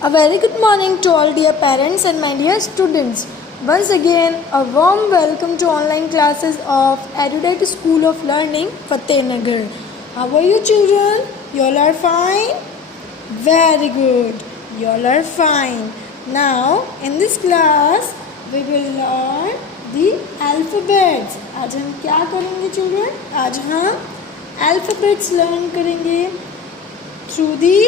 A very good morning to all dear parents and my dear students. Once again, a warm welcome to online classes of Erudite School of Learning, Fatehnagar. How are you children? You all are fine? Very good. You all are fine. Now, in this class, we will learn the alphabets. आज हम क्या करेंगे children? आज हम alphabets learn करेंगे through the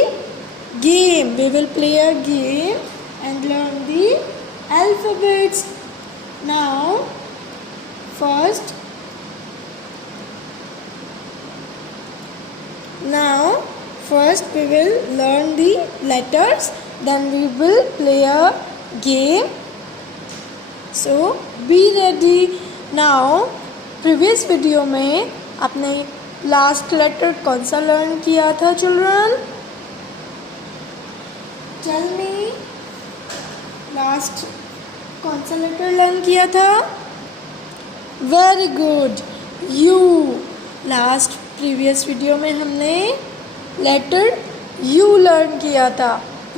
game. We will play a game and learn the alphabets. Now first we will learn the letters, then we will play a game. So be ready. Now previous video में आपने last letter कौन सा learn किया था children? Tell me, last कौन सा letter learn किया था? Very good, U. Last previous video में हमने लेटर यू लर्न किया था.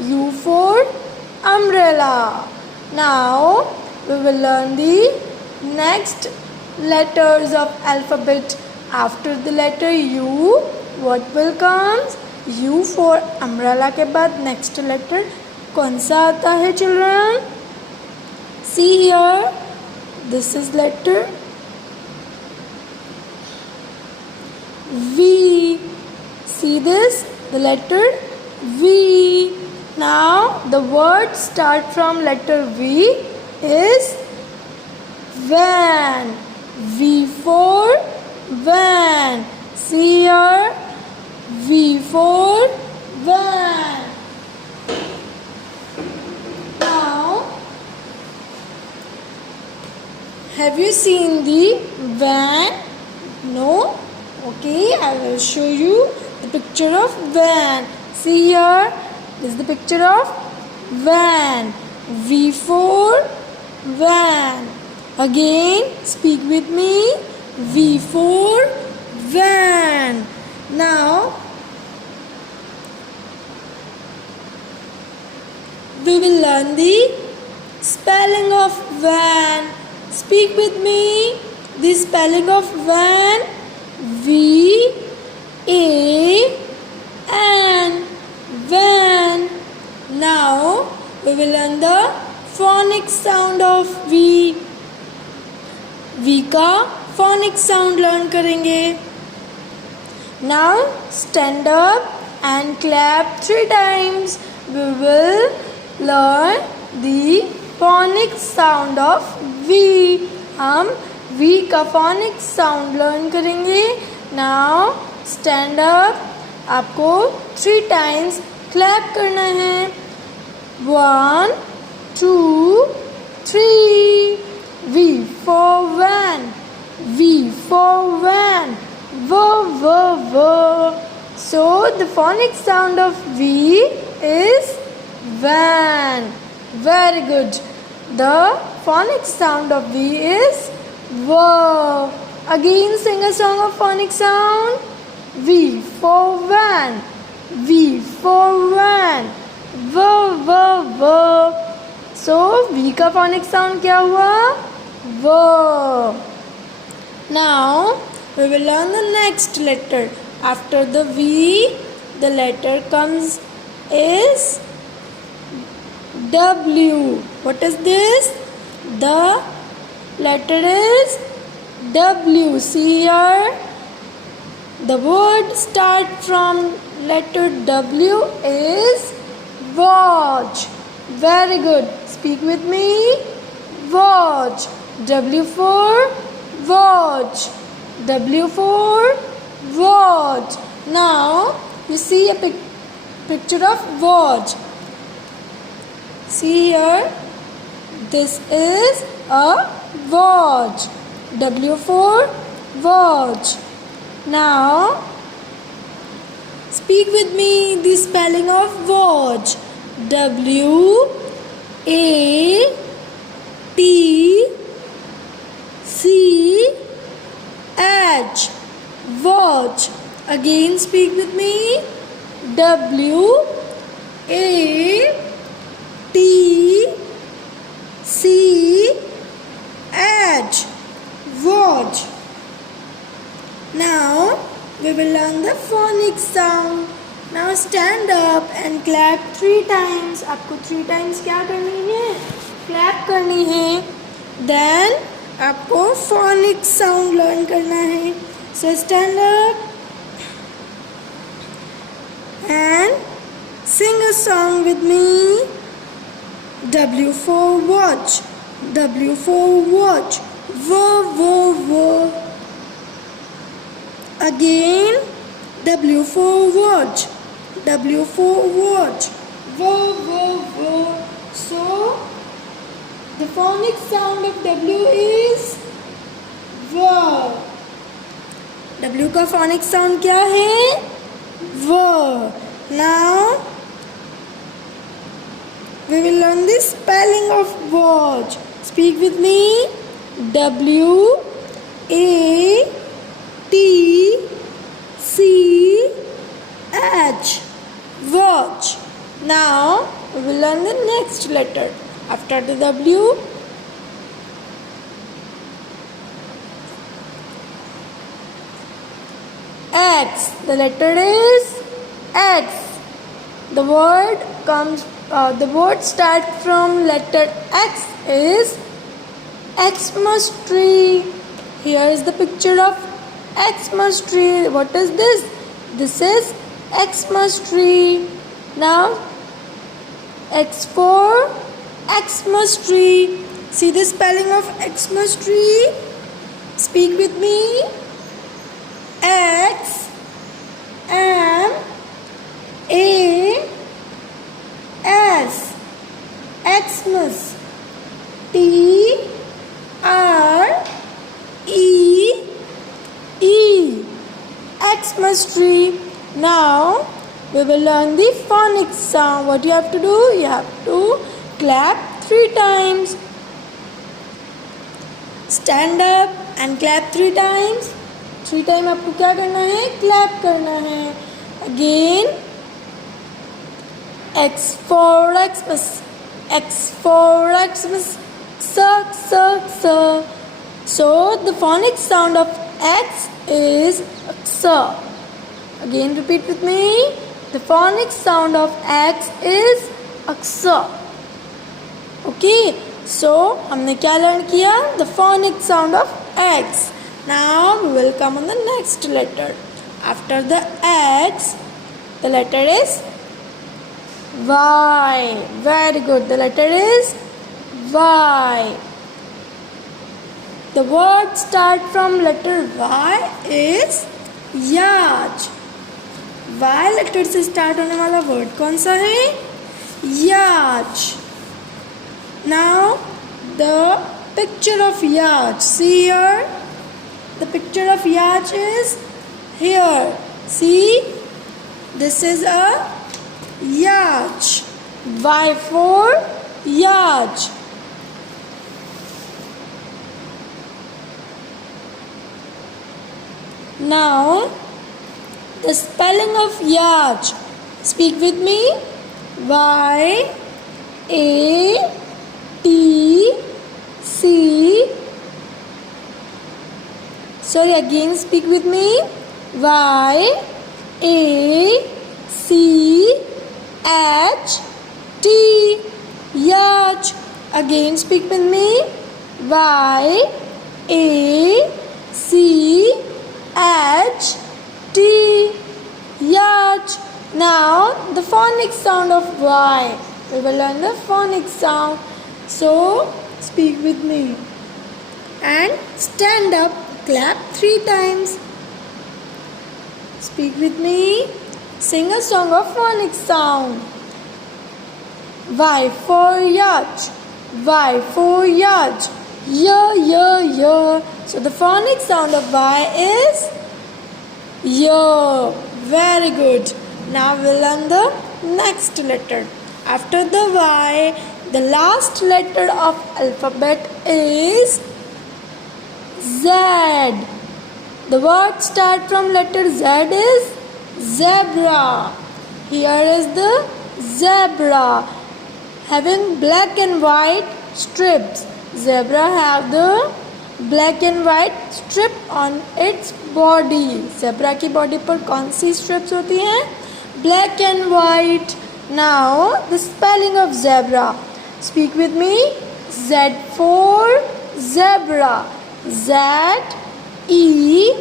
U for umbrella. Now we will learn the next letters of alphabet. After the letter U, what will comes? U for umbrella के बाद next letter कौन सा आता है children? See here, this is letter V. See this, the letter V. Now the word start from letter V is van. V for van. See here, V for van. Now, have you seen the van? No? Okay, I will show you the picture of van. See here, this is the picture of van. V for van. Again, speak with me. V for van. Now we will learn the spelling of van. Speak with me. The spelling of van. V A N. Van. Now we will learn the phonic sound of V. V का phonic sound learn करेंगे. Now stand up and clap 3 times. We will learn the phonic sound of V. हम V का phonic sound learn करेंगे. Now stand up. आपको 3 times clap करना है. 1 2 3. V for van. V for van. V V V. So the phonic sound of V is van. Very good. The phonic sound of V is V. Again sing a song of phonic sound. V for van. V for van. V V V. So V का phonic sound क्या हुआ? V. Now we will learn the next letter. After the V, the letter comes is W. What is this? The letter is W. See here, the word start from letter W is watch. Very good. Speak with me. Watch. W for watch. W for watch. Now you see a picture of watch. See here, this is a watch. W for watch. Now speak with me the spelling of watch. W A T C H. Watch. Again speak with me. W A up and clap 3 times. आपको 3 times क्या करनी है? Clap करनी है. Then आपको phonic sound learn करना है. So stand up and sing a song with me. W for watch. W for watch. W. Again. W for watch. W for watch. W. So the phonic sound of W is W. W का phonic sound क्या है? W. Now we will learn the spelling of watch. Speak with me. W A T C H. Watch. Now we will learn the next letter after the W. X. The letter is X. The word comes. The word start from letter X is Xmas tree. Here is the picture of Xmas tree. What is this? This is Xmas tree. Now X for Xmas tree. See the spelling of Xmas tree? Speak with me. X M A S. Xmas. T R E E. Xmas tree. Now we will learn the phonic sound. What you have to do? You have to clap 3 times. Stand up and clap 3 times. 3 time आपको क्या करना है? Clap करना है. Again. X for Xmas. X for Xmas. S. So the phonic sound of X is X. Again repeat with me. The phonic sound of X is X. Okay. So हमने क्या learn किया? The phonic sound of X. Now we will come on the next letter. After the X, the letter is Y. Very good. The letter is Y. The word start from letter Y is याच. Y letter से start होने वाला word कौन सा है? याच. Now the picture of yacht. See here. The picture of yacht is here. See, this is a yacht. Y for yacht. Now the spelling of yacht. Speak with me. Y A T C. Sorry, again speak with me. Y A C H T. Yacht. Again speak with me. Y A C H T. Yacht. Now the phonic sound of Y. We will learn the phonic sound. So speak with me and stand up. Clap 3 times. Speak with me. Sing a song of phonic sound. Y for yacht. Y for yacht. Y. So the phonic sound of Y is Y. Very good. Now we'll learn the next letter. After the Y, the last letter of alphabet is Z. The word start from letter Z is zebra. Here is the zebra having black and white strips. Zebra have the black and white strip on its body. Zebra की body पर कौन सी strips होती हैं? black and white. Now the spelling of zebra. Speak with me. Z for zebra. Z E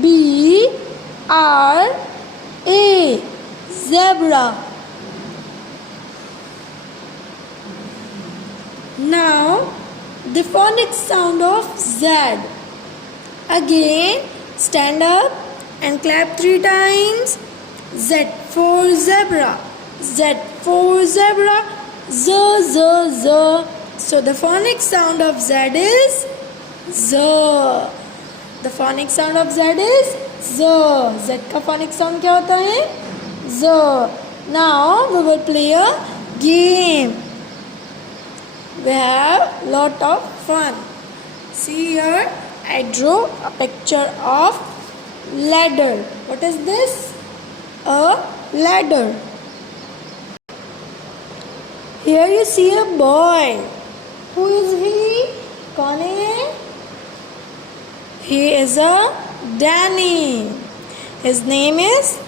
B R A. Zebra. Now the phonics sound of Z. Again, stand up and clap 3 times. Z for zebra. Z for zebra. Z, Z, Z. So the phonics sound of Z is Z. The phonics sound of Z is Z. Z का phonics sound क्या होता है? Z. Now we will play a game. We have lot of fun. See here, I drew a picture of ladder. What is this? A ladder. Here you see a boy. Who is he? कौन है? He is a Danny. His name is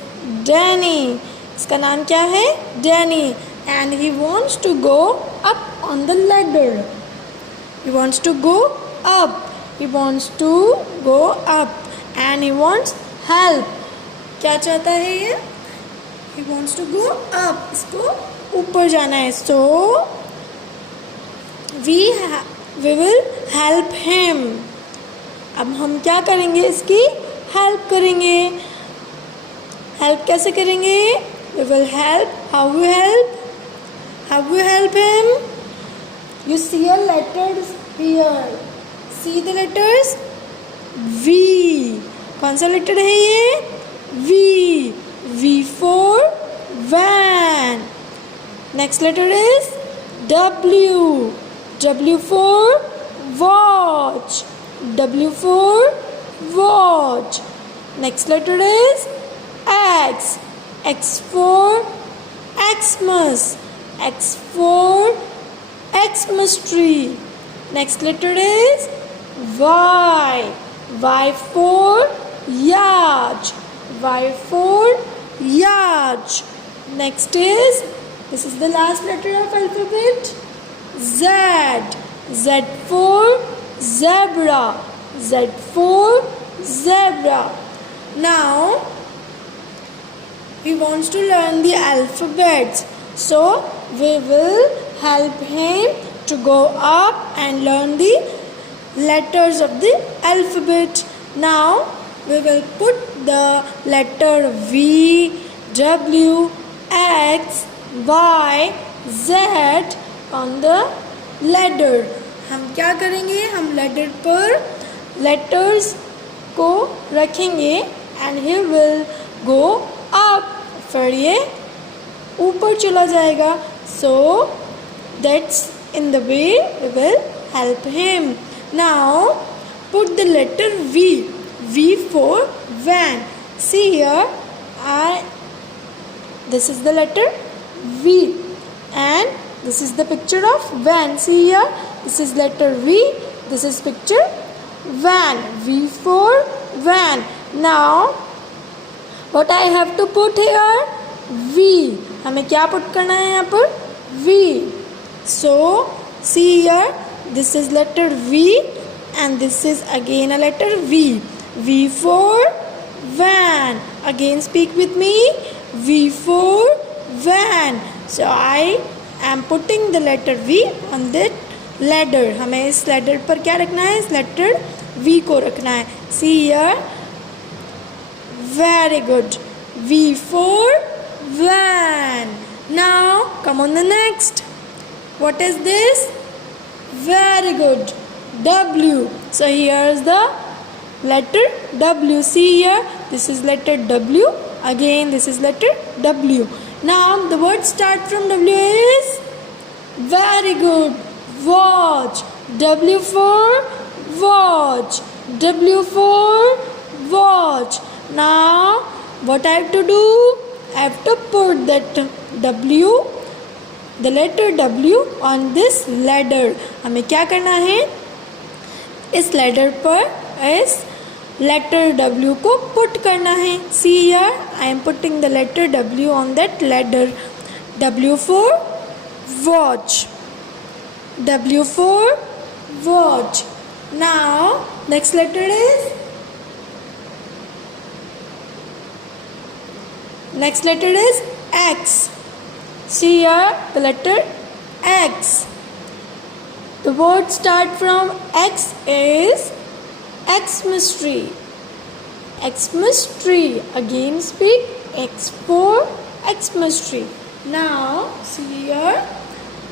Danny. इसका नाम क्या है? Danny. And he wants to go up on the ladder. He wants to go up. He wants to go up. And he wants help. क्या चाहता है ये? He wants to go up. इसको ऊपर जाना है. So we will help him. अब हम क्या करेंगे? इसकी हेल्प करेंगे. हेल्प कैसे करेंगे? We will help. How we help? How we help him? You see a letters here. See the letters? V. कौन सा लेटर है ये? V. V for van. Next letter is W. W for watch. W for watch. Next letter is X. X for Xmas. X for Xmas tree. Next letter is Y. Y for yacht. Y for yacht. Next is, this is the last letter of alphabet, Z. Z for zebra. Z for zebra. Now he wants to learn the alphabets. So we will help him to go up and learn the letters of the alphabet. Now we will put the letter V, W, X, Y, Z on the ladder. हम क्या करेंगे? हम ladder पर letters को रखेंगे and he will go up. फिर ये ऊपर चला जाएगा. So that's in the way we will help him. Now put the letter V. V for van. See here, this is the letter V and this is the picture of van. See here, this is letter V, this is picture van. V for van. Now what I have to put here? V. हमें क्या put करना है यहाँ पर? V. So see here, this is letter V and this is again a letter V. V for van. Again speak with me. V for van. So I am putting the letter V on the ladder. हमें इस ladder पर क्या रखना है? इस letter V को रखना है. See here. Very good. V for van. Now come on the next. What is this? Very good. W. So here is the letter W. See here, this is letter W. Again this is letter W. Now the word start from W is very good. Watch. W for watch. W for watch. Now what I have to do? I have to put that W, the letter W on this ladder. हमें क्या करना है? इस ladder पर इस letter W को put करना है. See here, I am putting the letter W on that ladder. W for watch. W for watch. Now next letter is X. See here the letter X. The word start from X is Xmas tree. Xmas tree. Again speak X for Xmas tree. Now see here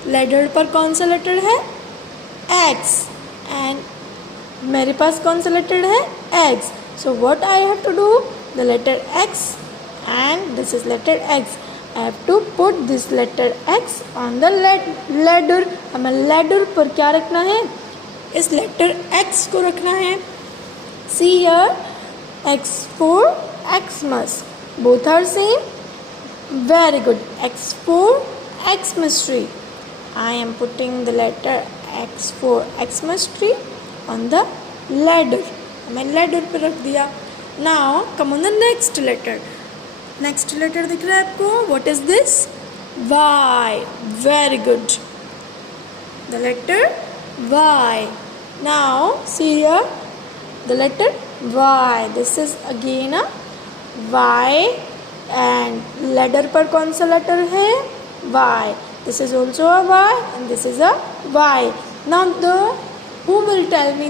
ladder पर कौन सा letter है? X. And मेरे पास कौन सा letter है? X. So what I have to do? The letter X and this is letter X. I have to put this letter X on the ladder. हमें ladder पर क्या रखना है? इस letter X को रखना है. See here, X for Xmas. Both are same. Very good. X for Xmas tree. I am putting the letter X for Xmas tree on the ladder. हमें ladder पर रख दिया. Now come on the next letter. Next letter दिख रहा है आपको. What is this? Y. Very good. The letter Y. Now see here the letter Y. This is again a Y and letter पर कौन सा लेटर है? Y. This is also a Y and this is a Y. Now the who will tell me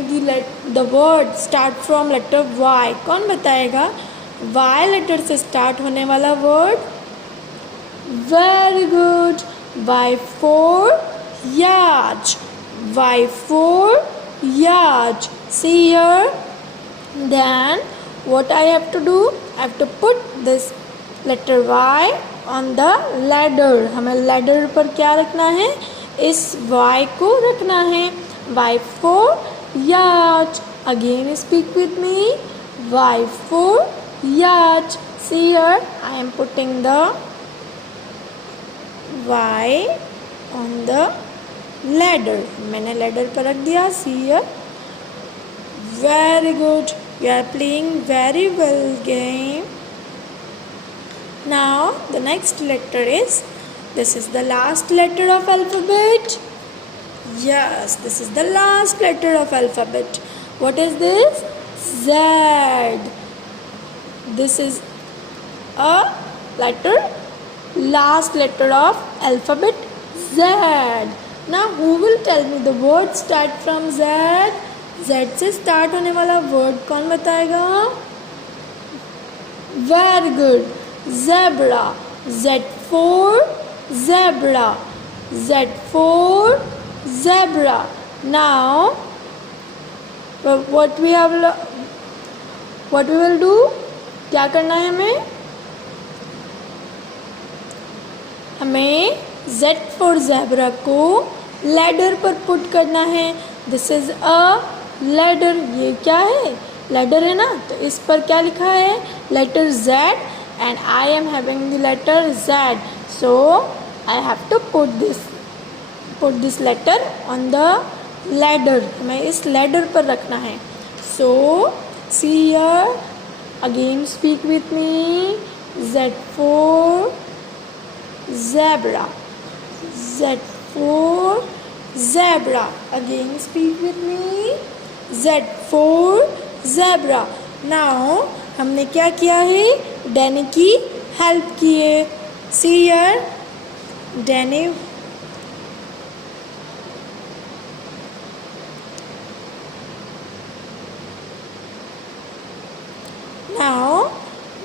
the word start from letter Y? कौन बताएगा Y letter से start होने वाला word? Very good. Y for yacht. Y for yacht. See here. Then what I have to do? I have to put this letter Y on the ladder. हमें ladder पर क्या रखना है? इस Y को रखना है. Y for yacht. Again speak with me. Y for yacht. See here, I am putting the Y on the ladder. मैंने ladder पर रख दिया. See here. Very good. You are playing very well game. Now the next letter is. This is the last letter of alphabet. Yes, this is the last letter of alphabet. What is this? Z. This is a letter, last letter of alphabet Z. Now who will tell me the word start from Z? Z से start होने वाला word कौन बताएगा? Very good. Zebra. Z for zebra. Z for zebra. Now what we will do? क्या करना है हमें? हमें Z for zebra को ladder पर पुट करना है. This is a ladder. ये क्या है? ladder है ना. तो इस पर क्या लिखा है? letter Z and I am having the letter Z. So I have to put this letter on the ladder. हमें इस ladder पर रखना है. So see here. Again speak with me. Z for zebra. Z for zebra. Again speak with me. Z for zebra. Now हमने क्या किया है? Danny की हेल्प की है. See here. डैनी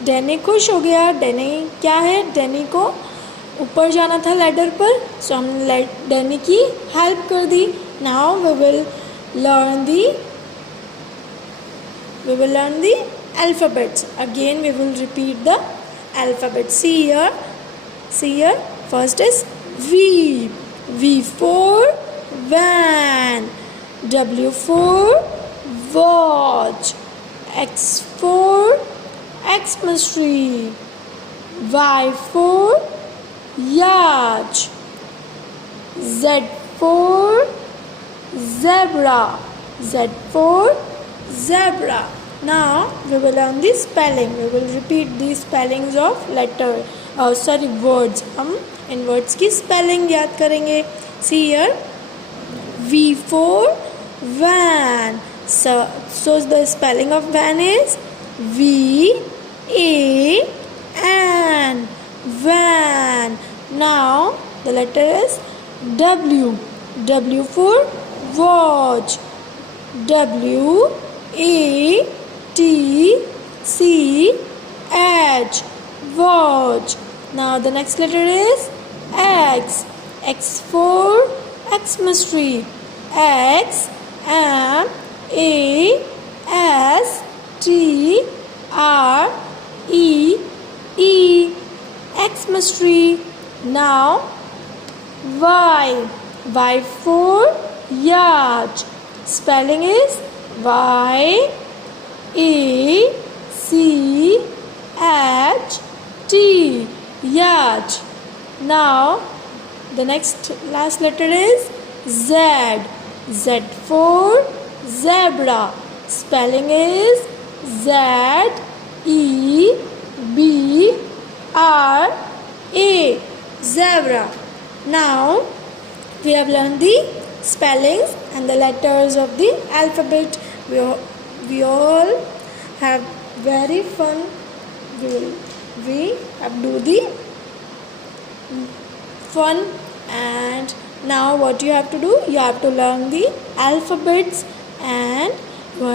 डैनी खुश हो गया. डैनी क्या है? डैनी को ऊपर जाना था लैडर पर. सो हमने डैनी की हेल्प कर दी. Now we will learn the alphabets. Again we will repeat the alphabet. See here. First is V. V for van. W for watch. X for Xmas tree. Y for yacht. Z for zebra. Z for zebra. Now we will learn the spelling. We will repeat the spellings of words. हम इन words की spelling याद करेंगे. See here, V for van. So the spelling of van is V-A-N. Van. Now the letter is W. W for watch. W-A-T-C-H. Watch. Now the next letter is X. X for Xmas-tree. X-M-A-S-T-R-E-E. Xmas-tree. Now Y. Y for yacht. Spelling is Y-A-C-H-T. Yacht. Now the last letter is Z. Z for zebra. Spelling is Z-E-B-R-A. Zebra. Now we have learned the spellings and the letters of the alphabet. We all have very fun. We have do the fun, and now what you have to do, you have to learn the alphabets, and you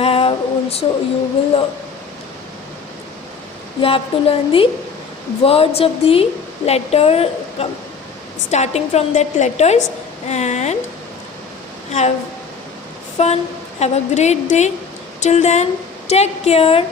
have to learn the words of the letter starting from that letters, and have fun. Have a great day. Till then, take care.